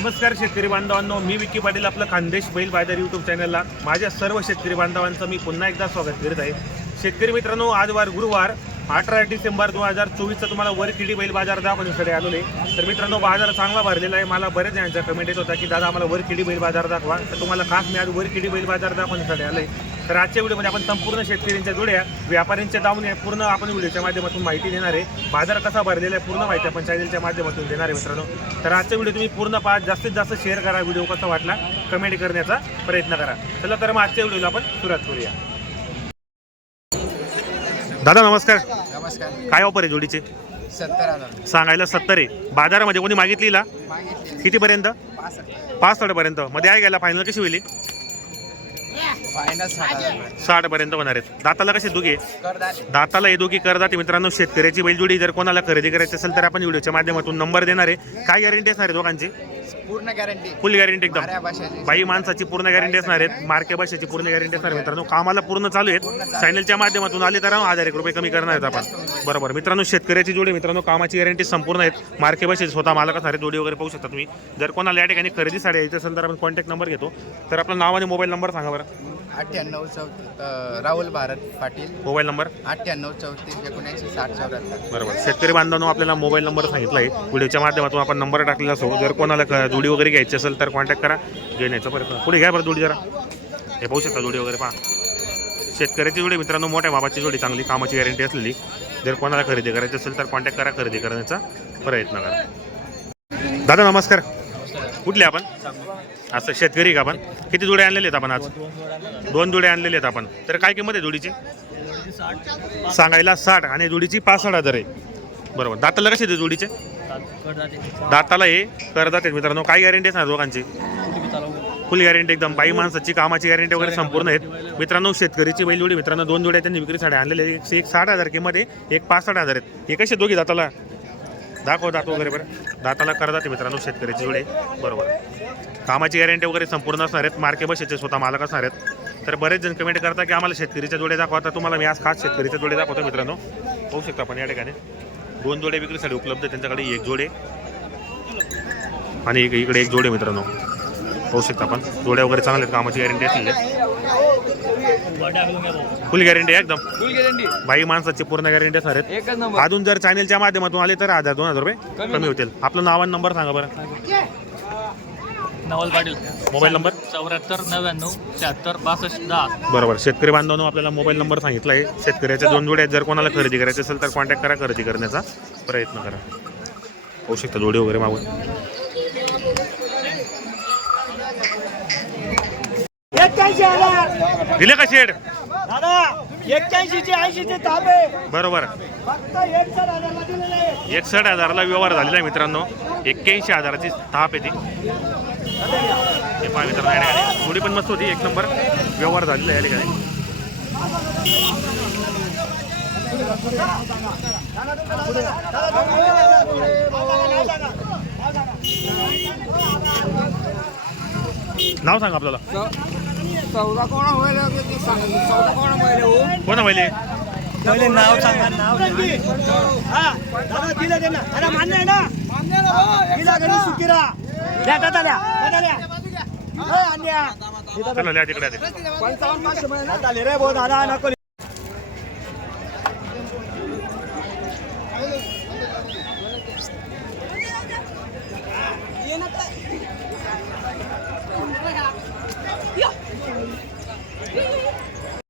नमस्कार शेतकरी बांधवांनो मी विकी पाटील आपलं खानदेश बैल बाजार यूट्यूब चॅनलला माझ्या सर्व शेतकरी बांधवांचं मी पुन्हा एकदा स्वागत करीत आहे. शेतकरी मित्रांनो आज वार गुरुवार. अठरा डिसेंबर दोन हजार चोवीसचा तुम्हाला वर किडी बैल बाजार दाखवण्यासाठी आलेलो आहे. तर मित्रांनो बाजार चांगला भरलेला आहे. मला बरेच यांचा कमेंट येत होता की दादा आम्हाला वर किडी बैल बाजार दाखवा. तर तुम्हाला खास मी आज वर किडी बैल बाजार दाखवण्यासाठी आलोय. तर आजच्या व्हिडिओमध्ये आपण संपूर्ण शेतकऱ्यांच्या जोड्या व्यापाऱ्यांच्या दावण्या पूर्ण आपण व्हिडिओच्या माध्यमातून माहिती देणार आहे. बाजार कसा भरलेला आहे पूर्ण माहिती आपण चॅनलच्या माध्यमातून देणार आहे मित्रांनो. तर आजचा व्हिडिओ तुम्ही पूर्ण पहा. जास्तीत जास्त शेअर करा. व्हिडिओ कसा वाटला कमेंट करण्याचा प्रयत्न करा. चला तर मग आजच्या व्हिडिओला आपण सुरुवात करूया. दादा नमस्कार. नमस्कार. काय ऑफर आहे जोडीचे? सत्तर हजार. सांगायला सत्तर आहे. बाजारामध्ये कोणी मागितलीला? मागितले कितीपर्यंत? पासष्ट. पाच पर्यंत मध्ये आहे गेला फायनल कशी होईल? फायनल साठ हजार. पर्यंत होणार आहेत. दाताला कसे करदाते. दाताला हे दोघी करदाते. मित्रांनो शेतकऱ्याची बैलजोडी जर कोणाला खरेदी करायची असेल तर आपण व्हिडिओच्या माध्यमातून नंबर देणार आहे. काय गॅरंटी असणार आहे दोघांची? पूर्ण गॅरंटी फुल गॅरंटी एकदम. बाई माणसाची पूर्ण गॅरंटी असणार आहेत. मार्के भाषेची पूर्ण गॅरंटी असणार आहे मित्रांनो. कामाला पूर्ण चालू आहेत. चॅनलच्या माध्यमातून आले तर हजार एक रुपये कमी करणार आहेत आपण. बरोबर. मित्रांनो शेतकऱ्याची जोडी मित्रांनो कामाची गॅरंटी संपूर्ण आहेत. मार्के भाषेचे स्वतः मालक असणारे जोडी वगैरे पाहू शकता तुम्ही. जर कोणाला या ठिकाणी खरेदीसाठी यायचं असेल तर आपण कॉन्टॅक्ट नंबर घेतो तर आपलं नाव आणि मोबाईल नंबर सांगा बरं. अठ्ठ्याण्णव चौतीस राहुल भारत पाटील. Mobile number? अठ्ठ्याण्णव चौतीस एकोणऐंशी साठ चौऱ्याहत्तर. बरोबर. शेतकरी बांधवांनो आपल्याला मोबाईल नंबर सांगितला आहे व्हिडिओच्या माध्यमातून आपण नंबर टाकलेला असो जर कोणाला क- जोडी वगैरे घ्यायची असेल तर कॉन्टॅक्ट करा. घेऊन यायचा प्रयत्न पुढे घ्या बरं जोडी जरा. हे पाहू शकता जोडी वगैरे पहा. शेतकऱ्याची जोडी मित्रांनो मोठ्या बाबाची जोडी चांगली कामाची गॅरंटी असलेली. जर कोणाला खरेदी करायची असेल तर कॉन्टॅक्ट करा. खरेदी करण्याचा प्रयत्न करा. दादा नमस्कार. कुठले आपण? असं शेतकरी का आपण? किती जोडे आणलेले आहेत आपण आज? दोन जोडे आणलेले आहेत आपण. तर काय किंमत आहे जोडीची? सांगायला साठ आणि जोडीची पासष्ट हजार आहे. बरोबर. दाताला कसे ते जोडीचे? दाताला हे करदात आहेत मित्रांनो. काय गॅरंटी ना दोघांची? फुल गॅरंटी एकदम. बाई माणसाची कामाची गॅरंटी वगैरे संपूर्ण आहेत. मित्रांनो शेतकरीची बैल जोडी मित्रांनो दोन जोड्या त्यांनी विक्रीसाठी आणलेले आहेत. एक एक साठ हजार किंमत आहे एक पासष्ट हजार आहेत. हे कसे दोघी दाताला? दाखव दात वगैरे बरं दाताला करदाते मित्रांनो शेतकऱ्याची जोडी. बरोबर. कामाची गॅरंटी वगैरे संपूर्ण असणार आहेत. मार्के बसेचे स्वतः मालक असणार आहेत. तर बरेच जण कमेंट करता की आम्हाला शेतकरीच्या जोडे दाखवा. तर तुम्हाला मी आज खास शेतकरीच्या जोडे दाखवतो मित्रांनो. पाहू शकता आपण या ठिकाणी. दोन जोडे विक्रीसाठी उपलब्ध आहेत. त्यांच्याकडे एक जोडे आणि इकडे एक जोडे मित्रांनो. पाहू शकता आपण. जोड्या वगैरे चांगले आहेत. कामाची गॅरंटी असलेली फुल गॅरंटी एकदम. फुल गॅरंटी बाई माणसाची पूर्ण गॅरंटी असणार आहेत. एकच नंबर अजून जर चॅनलच्या माध्यमातून आले तर हजार दोन हजार रुपये कमी होतील. आपलं नाव आणि नंबर सांगा बरं. नवल पाटील. मोबाईल नंबर चौऱ्याहत्तर नव्याण्णव शहात्तर बासष्ट दहा. बरोबर. शेतकरी बांधवांनो आपल्याला मोबाईल नंबर सांगितला आहे. शेतकऱ्याच्या दोन जोड्या आहेत. जर कोणाला खरेदी करायची असेल तर कॉन्टॅक्ट करा. खरेदी करण्याचा प्रयत्न करा. होऊ शकता जोडी वगैरे मागून. एक्क्याऐंशी हजार. दिले का शेड? दादा एक्क्याऐंशी चे ऐंशी चे ताबे. बरोबर. फक्त एकसष्ट हजारला दिलेले एकसष्ट हजाराला व्यवहार झालेला आहे मित्रांनो. एक्क्याऐंशी हजाराची थाप आहे ती. हे पहा मित्रांनो या ठिकाणी. जोडी पण मस्त होती एक नंबर. व्यवहार झालेला आहे या ठिकाणी. नाव सांगा आपल्याला. चौदा कोण होईल चौदा कोण होईल कोणा पहिले? पहिले नाव सांगा नाव हा दादा दिलं दे ना. अरे मान्य आहे ना? दिला घरी सुकिरा. द्या दादा द्या. दादा द्या. रे भाऊ दादा नको